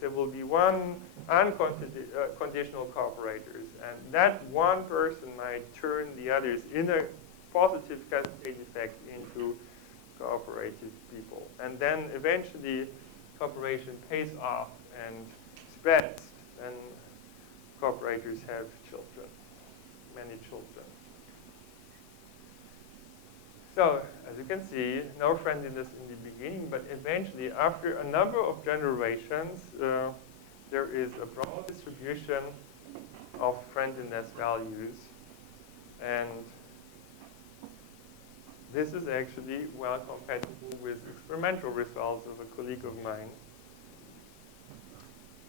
there will be one unconditional cooperators, and that one person might turn the others in a positive cascade effect into cooperative people. And then eventually cooperation pays off and spreads, and cooperators have children, many children. So, as you can see, no friendliness in the beginning, but eventually, after a number of generations, there is a broad distribution of friendliness values, and this is actually well compatible with experimental results of a colleague of mine.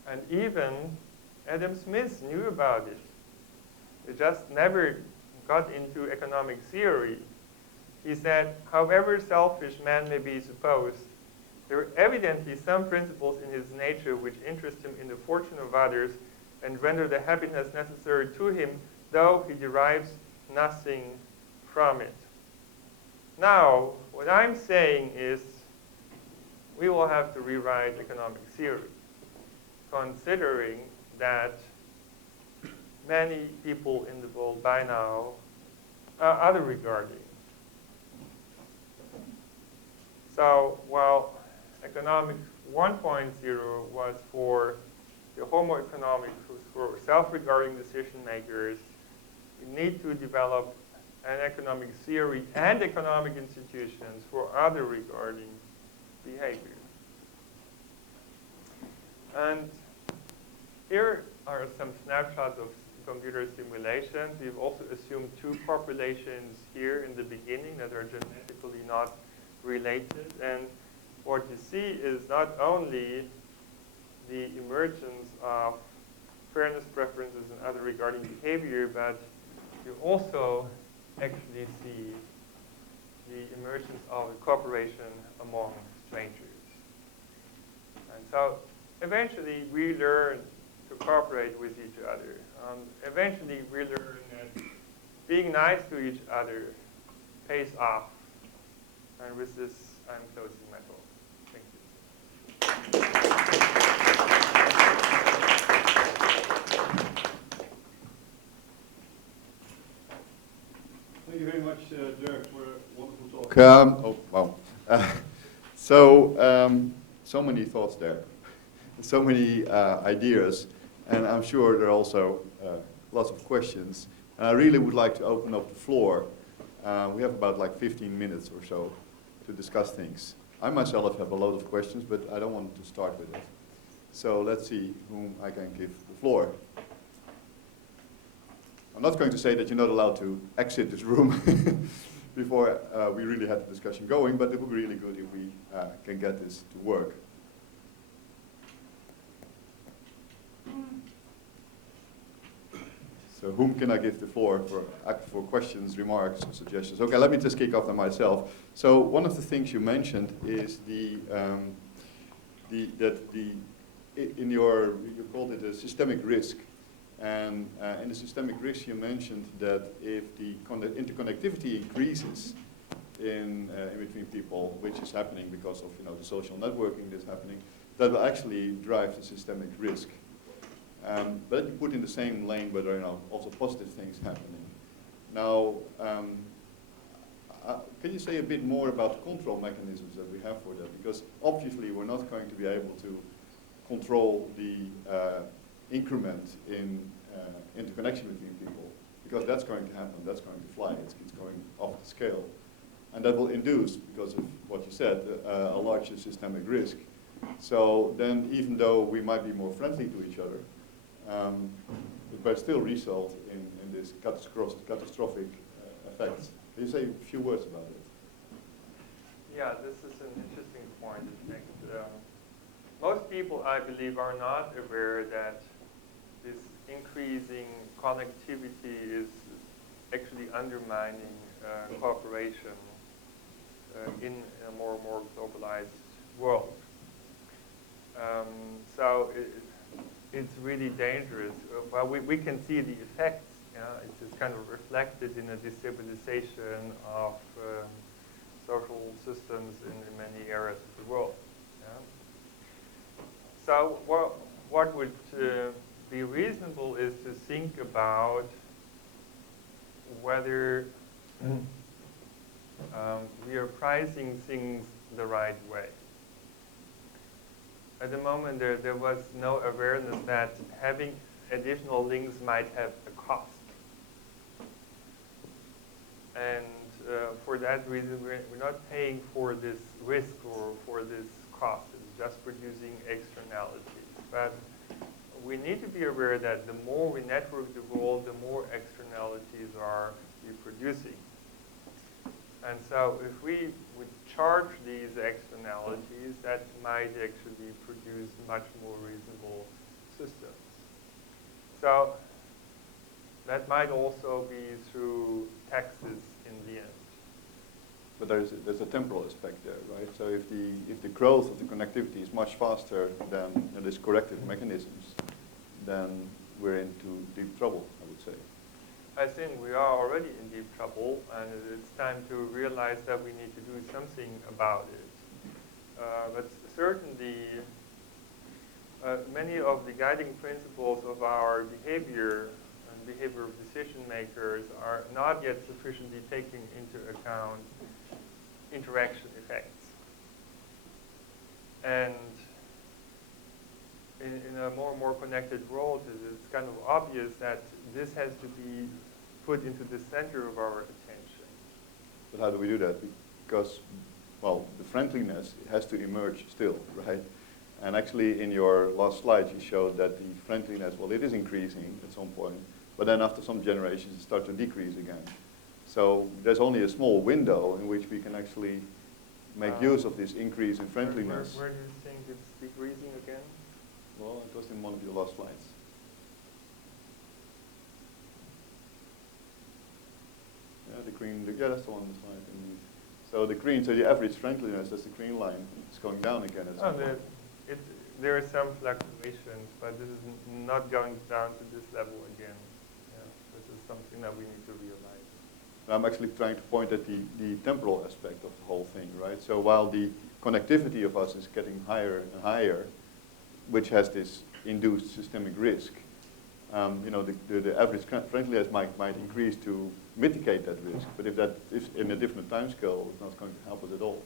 And even Adam Smith knew about it. He just never got into economic theory. He said, however selfish man may be supposed, there are evidently some principles in his nature which interest him in the fortune of others and render the happiness necessary to him, though he derives nothing from it. Now, what I'm saying is we will have to rewrite economic theory, considering that many people in the world by now are other regarding. So, while economics 1.0 was for the Homo economicus, for self-regarding decision makers, we need to develop an economic theory and economic institutions for other regarding behavior. And here are some snapshots of computer simulations. We've also assumed two populations here in the beginning that are genetically not related. And what you see is not only the emergence of fairness preferences and other regarding behavior, but you also actually see the emergence of cooperation among strangers. And so eventually we learn to cooperate with each other. Eventually we learn that being nice to each other pays off. And with this, I'm closing my talk. Thank you. Thank you very much, Dirk, for a wonderful talk. So many thoughts there, so many ideas, and I'm sure there are also lots of questions. And I really would like to open up the floor. We have about like 15 minutes or so to discuss things. I myself have a lot of questions, but I don't want to start with it. So let's see whom I can give the floor. I'm not going to say that you're not allowed to exit this room before we really had the discussion going, but it would be really good if we can get this to work. So whom can I give the floor for questions, remarks, or suggestions? Okay, let me just kick off on myself. So one of the things you mentioned is you called it a systemic risk. And in the systemic risk, you mentioned that if the interconnectivity increases in between people, which is happening because of the social networking that's happening, that will actually drive the systemic risk. But you put in the same lane, but there are also positive things happening. Now, can you say a bit more about the control mechanisms that we have for that? Because obviously, we're not going to be able to control the increment in interconnection between people, because that's going to happen, that's going to fly, it's going off the scale. And that will induce, because of what you said, a larger systemic risk. So then, even though we might be more friendly to each other, it might still result in this catastrophic effects. Can you say a few words about it? Yeah, this is an interesting point. I think most people, I believe, are not aware that this increasing connectivity is actually undermining cooperation in a more and more globalized world. So it's really dangerous. Well, we can see the effects. It's kind of reflected in a destabilization of social systems in many areas of the world. So what would be reasonable is to think about whether we are pricing things the right way. At the moment, there was no awareness that having additional links might have a cost. And for that reason, we're not paying for this risk or for this cost. It's just producing externalities. But we need to be aware that the more we network the world, the more externalities are we producing. And so if we would charge these externalities, that might actually produce much more reasonable systems. So that might also be through taxes in the end. But there's a temporal aspect there, right? So if the growth of the connectivity is much faster than these corrective mechanisms, then we're into deep trouble, I would say. I think we are already in deep trouble, and it's time to realize that we need to do something about it. But certainly, many of the guiding principles of our behavior and behavior of decision makers are not yet sufficiently taking into account interaction effects. And in a more and more connected world, it's kind of obvious that this has to be put into the center of our attention. But how do we do that? Because, well, the friendliness has to emerge still, right? And actually, in your last slide, you showed that the friendliness, well, it is increasing at some point, but then after some generations, it starts to decrease again. So there's only a small window in which we can actually make use of this increase in friendliness. Where do you think it's decreasing again? Well, it was in one of your last slides. Yeah, the green, yeah, that's the one on the slide. Indeed. So the green, so the average friendliness, that's the green line, is going down again. There are some fluctuations, but this is not going down to this level again. Yeah, this is something that we need to realize. I'm actually trying to point at the temporal aspect of the whole thing, right? So while the connectivity of us is getting higher and higher, which has this induced systemic risk, the average friendliness might increase to mitigate that risk. But if that is in a different time scale, it's not going to help us at all.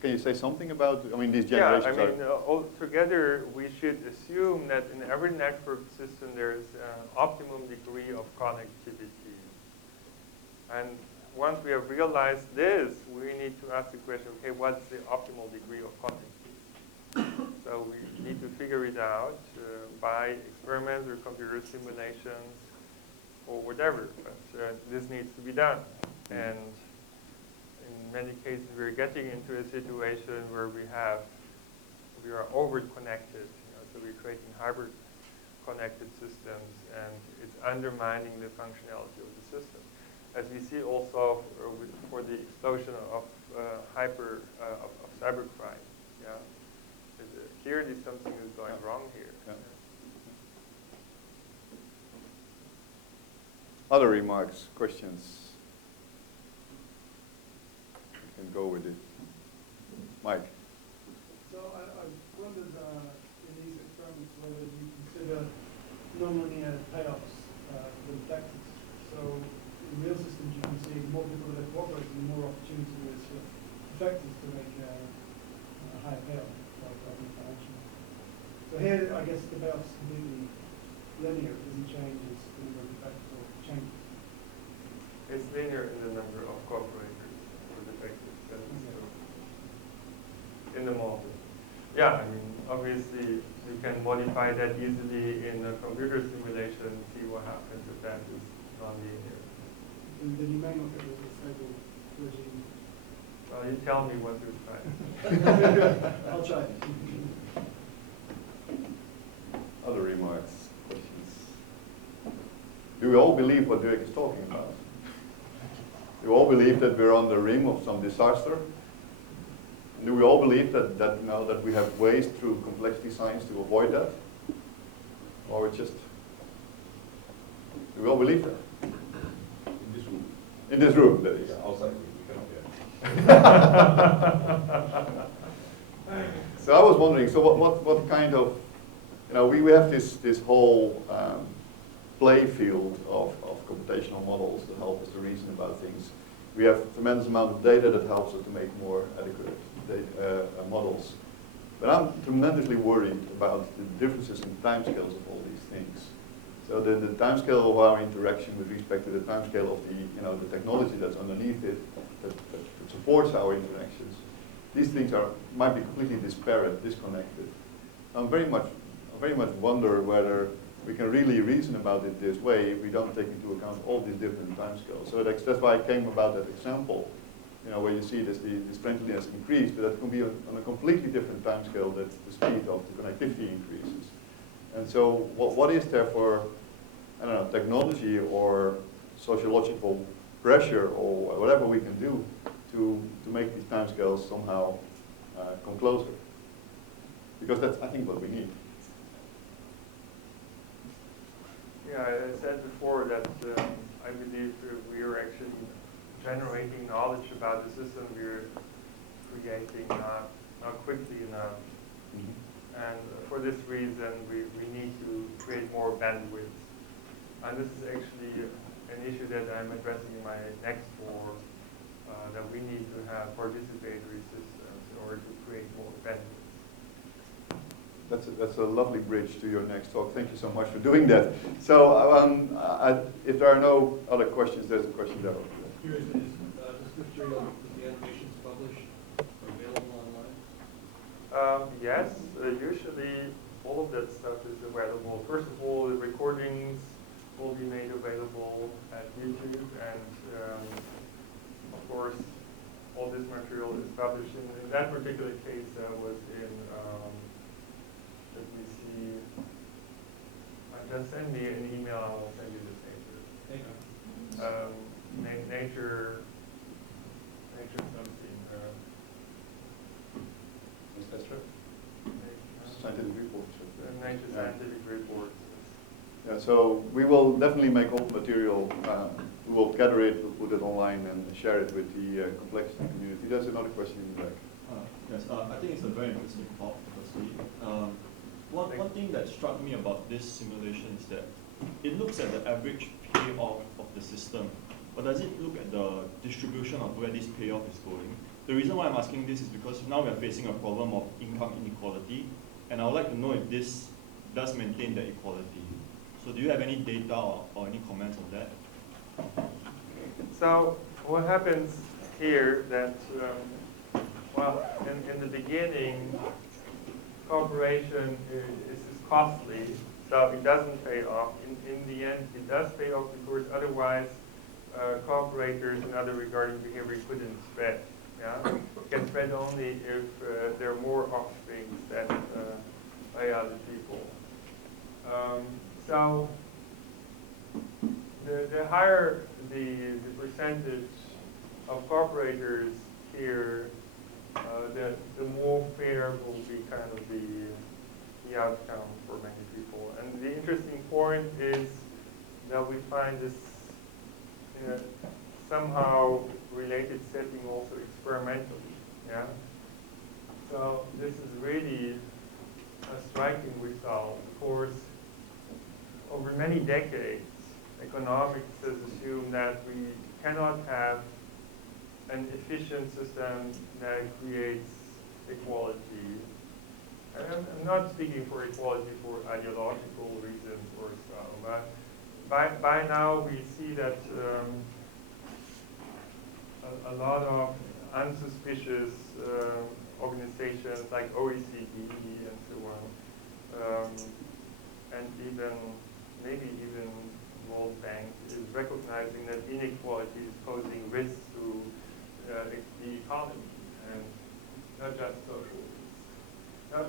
Can you say something about, these generations? Yeah, altogether, we should assume that in every network system there's an optimum degree of connectivity. And once we have realized this, we need to ask the question, okay, what's the optimal degree of connectivity? So we need to figure it out by experiments or computer simulations or whatever. But this needs to be done. And in many cases, we're getting into a situation where we are over-connected. So we're creating hybrid connected systems, and it's undermining the functionality of the system. As we see also for the explosion of cybercrime. Yeah. Clearly something is going wrong here. Yeah. Other remarks, questions? You can go with it. Mike. So I wondered in these experiments whether you consider nonlinear payoffs for the taxes. So in real systems you can see the more people that are cooperating, the more opportunity there is for effectors to make a higher payoff. So here, I guess the payoff is completely linear. It doesn't change as the number of effectors or changes. It's linear in the number of cooperators or defectors. In the model. Yeah, obviously you can modify that easily in a computer simulation and see what happens if that is non-linear. And then you may not get a stable regime. Well, you tell me what to try. I'll try. Other remarks, questions? Do we all believe what Dirk is talking about? Do we all believe that we're on the rim of some disaster? Do we all believe that we have ways through complexity science to avoid that? Or do we all believe that? In this room. In this room, that is. Yeah, outside we cannot hear. So I was wondering, so what kind of we have this whole play field of computational models that help us to reason about things. We have a tremendous amount of data that helps us to make more adequate models. But I'm tremendously worried about the differences in timescales of all these things. So the timescale of our interaction with respect to the timescale of the technology that's underneath it, that supports our interactions, these things might be completely disparate, disconnected. I very much wonder whether we can really reason about it this way if we don't take into account all these different timescales. So that's why I came about that example, where you see this, the friendliness increased, but that can be on a completely different timescale that the speed of the connectivity increases. And so what is there for, I don't know, technology or sociological pressure or whatever we can do to make these timescales somehow come closer? Because that's, I think, what we need. Yeah, I said before that I believe we are actually generating knowledge about the system we're creating not quickly enough. Mm-hmm. And for this reason, we need to create more bandwidth. And this is actually an issue that I'm addressing in my next talk, that we need to have participatory systems in order to create more bandwidth. That's a lovely bridge to your next talk. Thank you so much for doing that. So if there are no other questions, there's a question there. Curious, is this material with the animations published or available online? Yes, usually all of that stuff is available. First of all, the recordings will be made available at YouTube, and of course, all this material is published. In that particular case, was in, let me see, just send me an email, and I'll send you this paper. Nature something. Is that true? Scientific reports. Nature scientific reports. Yeah, so we will definitely make all the material. We will gather it, we'll put it online, and share it with the complexity community. There's another question in the back. Yes, I think it's a very interesting talk, firstly. One thing that struck me about this simulation is that it looks at the average payoff of the system, but does it look at the distribution of where this payoff is going? The reason why I'm asking this is because now we are facing a problem of income inequality, and I would like to know if this does maintain that equality. So do you have any data or any comments on that? So what happens here that, well, in the beginning, cooperation is costly, so it doesn't pay off. In the end, it does pay off because otherwise cooperators and other regarding behavior couldn't spread. Yeah? It can spread only if there are more offspring that by other people. So the higher the percentage of cooperators here, the more fair will be kind of the outcome for many people. And the interesting point is that we find this somehow related setting also experimentally. Yeah. So this is really a striking result. Of course, over many decades, economics has assumed that we cannot have an efficient system that creates equality. And I'm not speaking for equality for ideological reasons or so, but by now we see that a lot of unsuspicious organizations like OECD and so on, and maybe even World Bank is recognizing that inequality is posing risks to the economy and not just social risks. Now,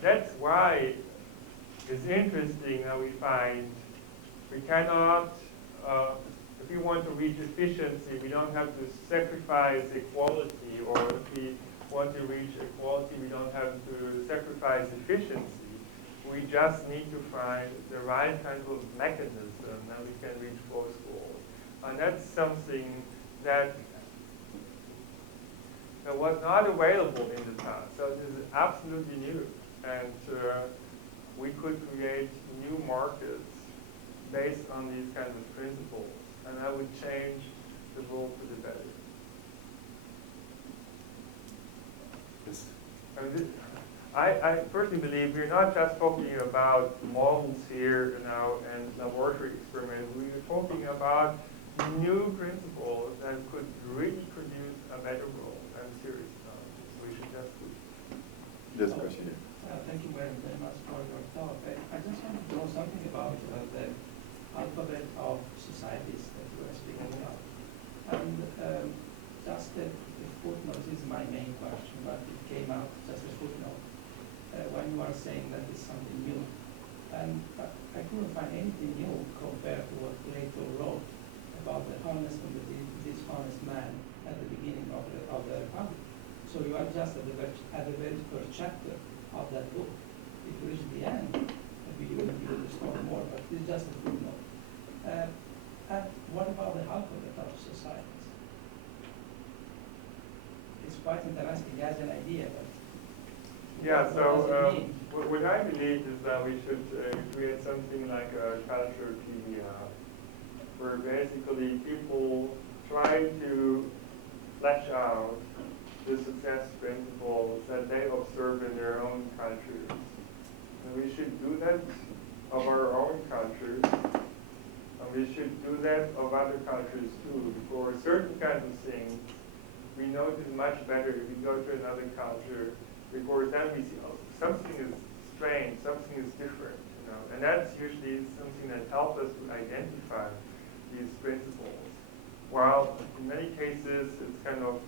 that's why it's interesting that we find we cannot, if we want to reach efficiency, we don't have to sacrifice equality, or if we want to reach equality, we don't have to sacrifice efficiency. We just need to find the right kind of mechanism that we can reach both goals. And that's something that was not available in the past. So this is absolutely new. And we could create new markets based on these kinds of principles, and that would change the world for the better. Yes. I personally believe we're not just talking about models here and laboratory experiments. We're talking about new principles that could really produce a better world and serious knowledge. So we should just do it. This question here. Thank you very, very much for your talk. I just want to know something about the alphabet of societies that you were speaking about. And just the footnote is my main question, but it came out just a footnote when you are saying that it's something new. And I couldn't find anything new compared to what Plato wrote about the honest and the dishonest man at the beginning of the Republic. So you are just at the very first chapter of that book. If you reach the end, maybe you will discover more, but it's just a footnote. And what about the alphabet of societies? It's quite interesting as an idea, but Yeah, what so does it mean? what I believe is that we should create something like a culturepedia, where basically people try to flesh out the success principles that they observe in their own cultures. And we should do that of our own cultures, and we should do that of other cultures too. For certain kinds of things, we notice much better if we go to another culture, because then we see, oh, something is strange, something is different, and that's usually something that helps us to identify these principles. While in many cases it's kind of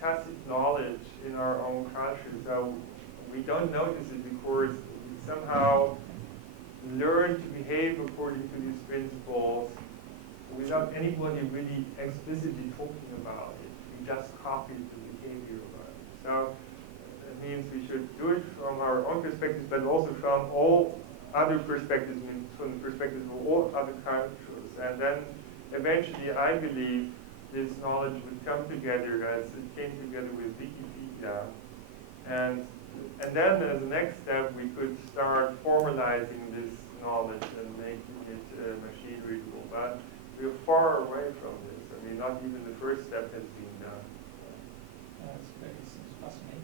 tacit knowledge in our own culture, so we don't notice it because we somehow learn to behave according to these principles without anybody really explicitly talking about it. We just copy the behavior of it. So that means we should do it from our own perspectives, but also from all other perspectives, from the perspectives of all other cultures. And then eventually, I believe, this knowledge would come together as it came together with Wikipedia. And then as a next step, we could start formalizing this knowledge and making it machine readable. But we're far away from this. I mean, not even the first step has been done. It's fascinating.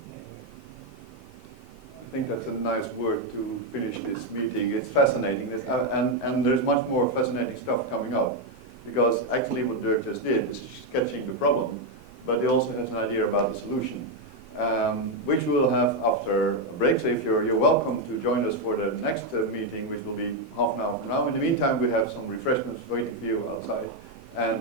I think that's a nice word to finish this meeting. It's fascinating, and there's much more fascinating stuff coming up, because actually what Dirk just did is sketching the problem, but he also has an idea about the solution, which we'll have after a break. So if you're welcome to join us for the next meeting, which will be half an hour from now. In the meantime, we have some refreshments waiting for you outside, and